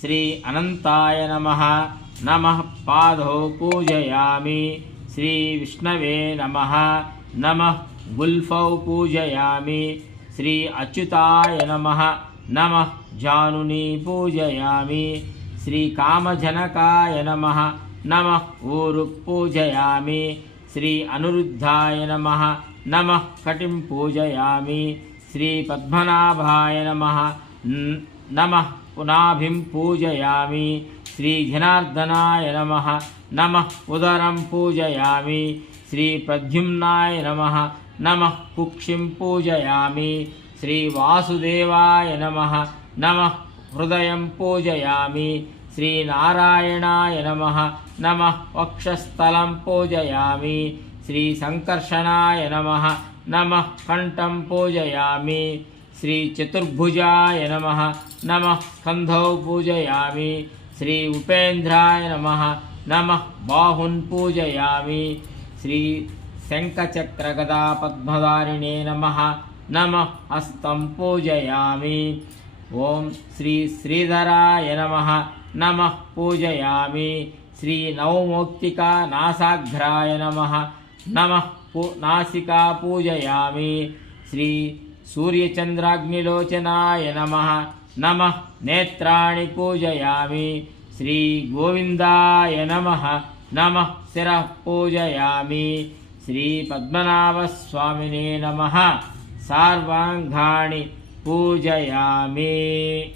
श्री अनंताय नमः। नमः पाद पूजयामि। श्री विष्णवे नमः। नमः गुल्फौ पूजयामि। श्री अच्युताय नमः। नमः जानुनी पूजयामि। श्री कामजनकाय नमः। नमः ऊरु पूजयामि। श्री अनुद्धा नमः। नमः कटिं पूजयामि। श्री पद्मनाभाय नमः। नमः पुनाभिं पूजयामि। श्रीघनार्दनाय नम। उदरम उदरं श्री श्रीप्रद्युम्नाय नम। नम कुक्षिं पूजयामि। श्रीवासुदेवाय नम। नम हृदय पूजयामि। श्रीनारायणाय नम। नमः वक्षस्थलं श्री श्रीसङ्कर्षणाय नम। नम कंठम पूजयामी। శ్రీ చతుర్భుజాయ నమ నమ స్కంధౌ పూజయామి శ్రీ ఉపేంద్రాయ నమ నమ బాహున్ పూజయామి శ్రీ శంఖచక్రగదా పద్మధారిణే నమ నమ హస్తం పూజయామి ఓం శ్రీ శ్రీధరాయ నమ నమ పూజయామి శ్రీ నవమోక్తికా నాసాఘ్రాయ నమ నమ నాసికా పూజయామి శ్రీ सूर्यचन्द्राग्निलोचनाय नम। नमः। नेत्राणि पूजयामि। श्रीगोविन्दाय नम। नम। शिरः पूजयामि। श्रीपद्मनाभस्वामिने नम। सांगा पूजयामि।